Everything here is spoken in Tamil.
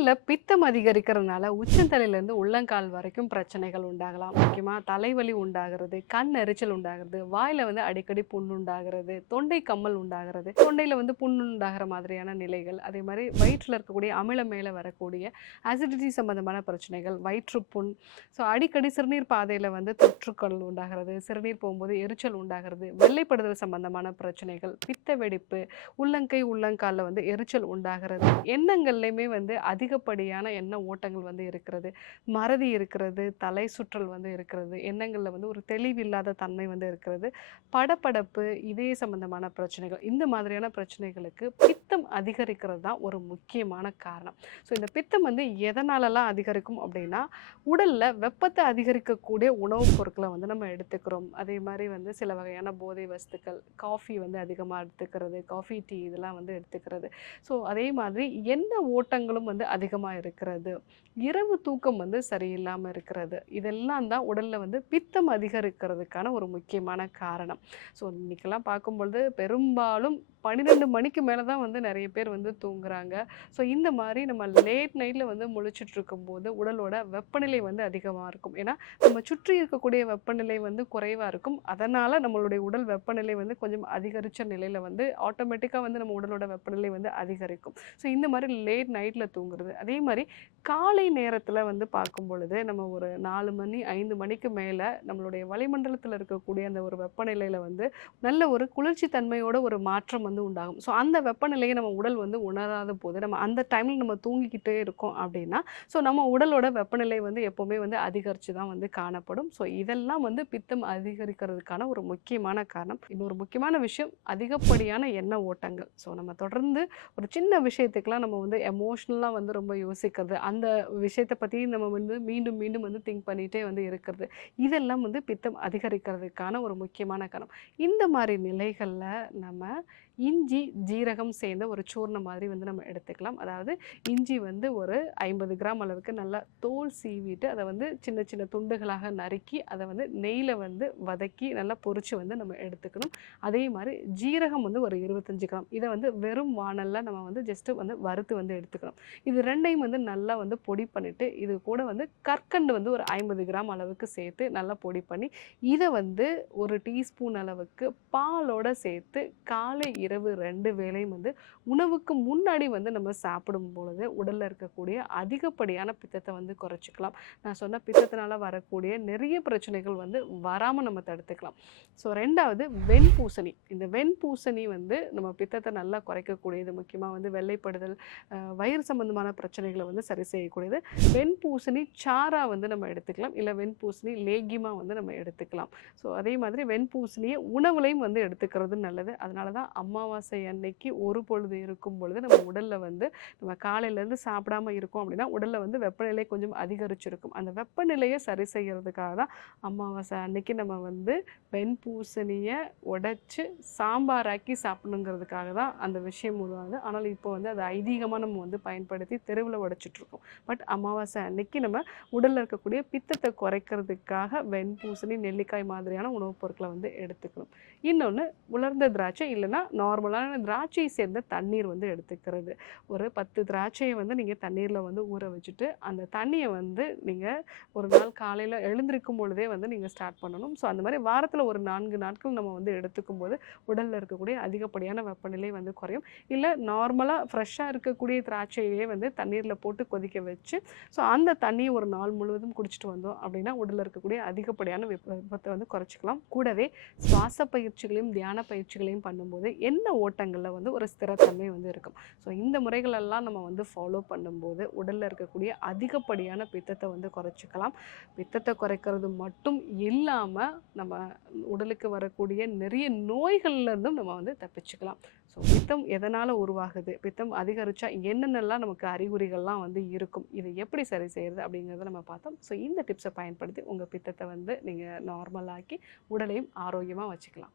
உடல்ல பித்தம் அதிகரிக்கிறதுனால உச்சந்தலையிலேருந்து உள்ளங்கால் வரைக்கும் பிரச்சனைகள் உண்டாகலாம். முக்கியமாக தலைவலி உண்டாகிறது கண் எரிச்சல் உண்டாகிறது வாயில் வந்து அடிக்கடி புண் உண்டாகிறது தொண்டை கம்மல் உண்டாகிறது. தொண்டையில் வந்து புண் உண்டாகிற மாதிரியான நிலைகள் அதே மாதிரி வயிற்றில் இருக்கக்கூடிய அமிலம் மேலே வரக்கூடிய அசிடிட்டி சம்பந்தமான பிரச்சனைகள் வயிற்றுப்புண் ஸோ அடிக்கடி சிறுநீர் பாதையில் வந்து தொற்றுக்கள் உண்டாகிறது சிறுநீர் போகும்போது எரிச்சல் உண்டாகிறது வெள்ளைப்படுதல் சம்பந்தமான பிரச்சனைகள் பித்த வெடிப்பு உள்ளங்கை உள்ளங்காலில் வந்து எரிச்சல் உண்டாகிறது. எண்ணங்கள்லையுமே வந்து அதிக அதிகப்படியான எண்ண ஓட்டங்கள் வந்து இருக்கிறது. மறதி இருக்கிறது தலை சுற்றல் வந்து இருக்கிறது எண்ணங்களில் வந்து ஒரு தெளிவில்லாத தன்மை வந்து இருக்கிறது. படப்படப்பு இதய சம்பந்தமான பிரச்சனைகள் இந்த மாதிரியான பிரச்சனைகளுக்கு பித்தம் அதிகரிக்கிறது தான் ஒரு முக்கியமான காரணம். ஸோ இந்த பித்தம் வந்து எதனாலலாம் அதிகரிக்கும் அப்படின்னா உடலில் வெப்பத்தை அதிகரிக்கக்கூடிய உணவுப் பொருட்களை வந்து நம்ம எடுத்துக்கிறோம். அதே மாதிரி வந்து சில வகையான போதை வஸ்துக்கள் காஃபி வந்து அதிகமாக எடுத்துக்கிறது காஃபி டீ இதெல்லாம் வந்து எடுத்துக்கிறது. ஸோ அதே மாதிரி எண்ணெய் ஓட்டங்களும் வந்து அதிகமாக இருக்கிறது. இரவு தூக்கம் வந்து சரியில்லாமல் இருக்கிறது. இதெல்லாம் தான் உடலில் வந்து பித்தம் அதிகரிக்கிறதுக்கான ஒரு முக்கியமான காரணம். ஸோ இன்றைக்கெல்லாம் பார்க்கும்பொழுது பெரும்பாலும் பன்னிரெண்டு மணிக்கு மேலே தான் வந்து நிறைய பேர் வந்து தூங்குறாங்க. ஸோ இந்த மாதிரி நம்ம லேட் நைட்டில் வந்து முழிச்சிட்டு இருக்கும்போது உடலோட வெப்பநிலை வந்து அதிகமாக இருக்கும். ஏன்னா நம்ம சுற்றி இருக்கக்கூடிய வெப்பநிலை வந்து குறைவாக இருக்கும். அதனால் நம்மளுடைய உடல் வெப்பநிலை வந்து கொஞ்சம் அதிகரித்த நிலையில் வந்து ஆட்டோமேட்டிக்காக வந்து நம்ம உடலோட வெப்பநிலை வந்து அதிகரிக்கும். ஸோ இந்த மாதிரி லேட் நைட்டில் தூங்குறது. அதே மாதிரி காலை நேரத்தில் வந்து பார்க்கும் பொழுது நம்ம ஒரு நாலு மணி ஐந்து மணிக்கு மேலே நம்மளுடைய வளிமண்டலத்தில் இருக்கக்கூடிய அந்த ஒரு வெப்பநிலையில் வந்து நல்ல ஒரு குளிர்ச்சி தன்மையோட ஒரு மாற்றம் வந்து உண்டாகும். ஸோ அந்த வெப்பநிலையை நம்ம உடல் வந்து உணராத போது நம்ம அந்த டைமில் நம்ம தூங்கிக்கிட்டே இருக்கோம் அப்படின்னா ஸோ நம்ம உடலோட வெப்பநிலை வந்து எப்போவுமே வந்து அதிகரித்து தான் வந்து காணப்படும். ஸோ இதெல்லாம் வந்து பித்தம் அதிகரிக்கிறதுக்கான ஒரு முக்கியமான காரணம். இன்னொரு முக்கியமான விஷயம் அதிகப்படியான எண்ண ஓட்டங்கள். ஸோ நம்ம தொடர்ந்து ஒரு சின்ன விஷயத்துக்கெலாம் நம்ம வந்து எமோஷ்னலாக வந்து ரொம்ப யோசிக்கிறது அந்த விஷயத்தை பற்றி நம்ம வந்து மீண்டும் மீண்டும் வந்து திங்க் பண்ணிகிட்டே வந்து இருக்கிறது இதெல்லாம் வந்து பித்தம் அதிகரிக்கிறதுக்கான ஒரு முக்கியமான காரணம். இந்த மாதிரி நிலைகளில் நம்ம இஞ்சி ஜீரகம் சேர்ந்த ஒரு சூர்ணம் மாதிரி வந்து நம்ம எடுத்துக்கலாம். அதாவது இஞ்சி வந்து ஒரு ஐம்பது கிராம் அளவுக்கு நல்லா தோல் சீவிட்டு அதை வந்து சின்ன சின்ன துண்டுகளாக நறுக்கி அதை வந்து நெய்யில் வந்து வதக்கி நல்லா பொறிச்சு வந்து நம்ம எடுத்துக்கணும். அதே மாதிரி ஜீரகம் வந்து ஒரு இருபத்தஞ்சு கிராம். இதை வந்து வெறும் வானலில் நம்ம வந்து ஜஸ்ட்டு வந்து வறுத்து வந்து எடுத்துக்கணும். இது ரெண்டையும் வந்து நல்லா வந்து பொடி பண்ணிவிட்டு இது கூட வந்து கற்கண்டு வந்து ஒரு ஐம்பது கிராம் அளவுக்கு சேர்த்து நல்லா பொடி பண்ணி இதை வந்து ஒரு டீஸ்பூன் அளவுக்கு பாலோட சேர்த்து காலை இரவு ரெண்டு வேளையும் வந்து உணவுக்கு முன்னாடி வந்து நம்ம சாப்பிடும் பொழுது உடலில் இருக்கக்கூடிய அதிகப்படியான பித்தத்தை வந்து குறைச்சிக்கலாம். நான் சொன்ன பித்தத்தினால வரக்கூடிய நிறைய பிரச்சனைகள் வந்து வராமல் நம்ம தடுத்துக்கலாம். ஸோ ரெண்டாவது வெண்பூசணி. இந்த வெண்பூசணி வந்து நம்ம பித்தத்தை நல்லா குறைக்கக்கூடியது முக்கியமாக வந்து வெள்ளைப்படுதல் வயிறு சம்பந்தமான பிரச்சனைகளை வந்து சரி செய்யக்கூடியது. வெண்பூசணி சாரா வந்து நம்ம எடுத்துக்கலாம். இல்லை வெண்பூசணி லேகியமாக வந்து நம்ம எடுத்துக்கலாம். ஸோ அதே மாதிரி வெண்பூசணியை உணவுலையும் வந்து எடுத்துக்கிறது நல்லது. அதனால தான் அம்மா அமாவாசை அன்னைக்கு ஒரு பொழுது இருக்கும் பொழுது நம்ம உடலில் வந்து நம்ம காலையிலேருந்து சாப்பிடாம இருக்கோம் அப்படின்னா உடலில் வந்து வெப்பநிலை கொஞ்சம் அதிகரிச்சிருக்கும். அந்த வெப்பநிலையை சரி செய்யறதுக்காக தான் அமாவாசை அன்னைக்கு நம்ம வந்து வெண்பூசணியை உடைச்சி சாம்பாராக்கி சாப்பிடணுங்கிறதுக்காக தான் அந்த விஷயம் உருவாகுது. ஆனால் இப்போ வந்து அதை ஐதீகமாக நம்ம வந்து பயன்படுத்தி தெருவில் உடைச்சிட்ருக்கோம். பட் அமாவாசை அன்னைக்கு நம்ம உடலில் இருக்கக்கூடிய பித்தத்தை குறைக்கிறதுக்காக வெண்பூசணி நெல்லிக்காய் மாதிரியான உணவுப் பொருட்களை வந்து எடுத்துக்கணும். இன்னொன்று உலர்ந்த திராட்சை இல்லைன்னா நார்மலான திராட்சையை சேர்ந்த தண்ணீர் வந்து எடுத்துக்கிறது. ஒரு பத்து திராட்சையை வந்து நீங்கள் தண்ணீரில் வந்து ஊற வச்சுட்டு அந்த தண்ணியை வந்து நீங்கள் ஒரு நாள் காலையில் எழுந்திருக்கும் பொழுதே வந்து நீங்கள் ஸ்டார்ட் பண்ணணும். ஸோ அந்த மாதிரி வாரத்தில் ஒரு நான்கு நாட்கள் நம்ம வந்து எடுத்துக்கும் போது உடலில் இருக்கக்கூடிய அதிகப்படியான வெப்பநிலை வந்து குறையும். இல்லை நார்மலாக ஃப்ரெஷ்ஷாக இருக்கக்கூடிய திராட்சையே வந்து தண்ணீரில் போட்டு கொதிக்க வச்சு ஸோ அந்த தண்ணியை ஒரு நாள் முழுவதும் குடிச்சிட்டு வந்தோம் அப்படின்னா உடலில் இருக்கக்கூடிய அதிகப்படியான வெப்ப வெப்பத்தை வந்து குறைச்சிக்கலாம். கூடவே சுவாச பயிற்சிகளையும் தியான பயிற்சிகளையும் பண்ணும்போது என்ன ஓட்டங்களில் வந்து ஒரு ஸ்திரத்தன்மை வந்து இருக்கும். ஸோ இந்த முறைகளெல்லாம் நம்ம வந்து ஃபாலோ பண்ணும்போது உடலில் இருக்கக்கூடிய அதிகப்படியான பித்தத்தை வந்து குறைச்சிக்கலாம். பித்தத்தை குறைக்கிறது மட்டும் இல்லாமல் நம்ம உடலுக்கு வரக்கூடிய நிறைய நோய்கள்ல இருந்தும் நம்ம வந்து தப்பிச்சுக்கலாம். ஸோ பித்தம் எதனால் உருவாகுது? பித்தம் அதிகரித்தா என்னென்னலாம் நமக்கு அறிகுறிகள்லாம் வந்து இருக்கும்? இதை எப்படி சரி செய்கிறது அப்படிங்கிறத நம்ம பார்த்தோம். ஸோ இந்த டிப்ஸை பயன்படுத்தி உங்கள் பித்தத்தை வந்து நீங்கள் நார்மலாக்கி உடலையும் ஆரோக்கியமாக வச்சுக்கலாம்.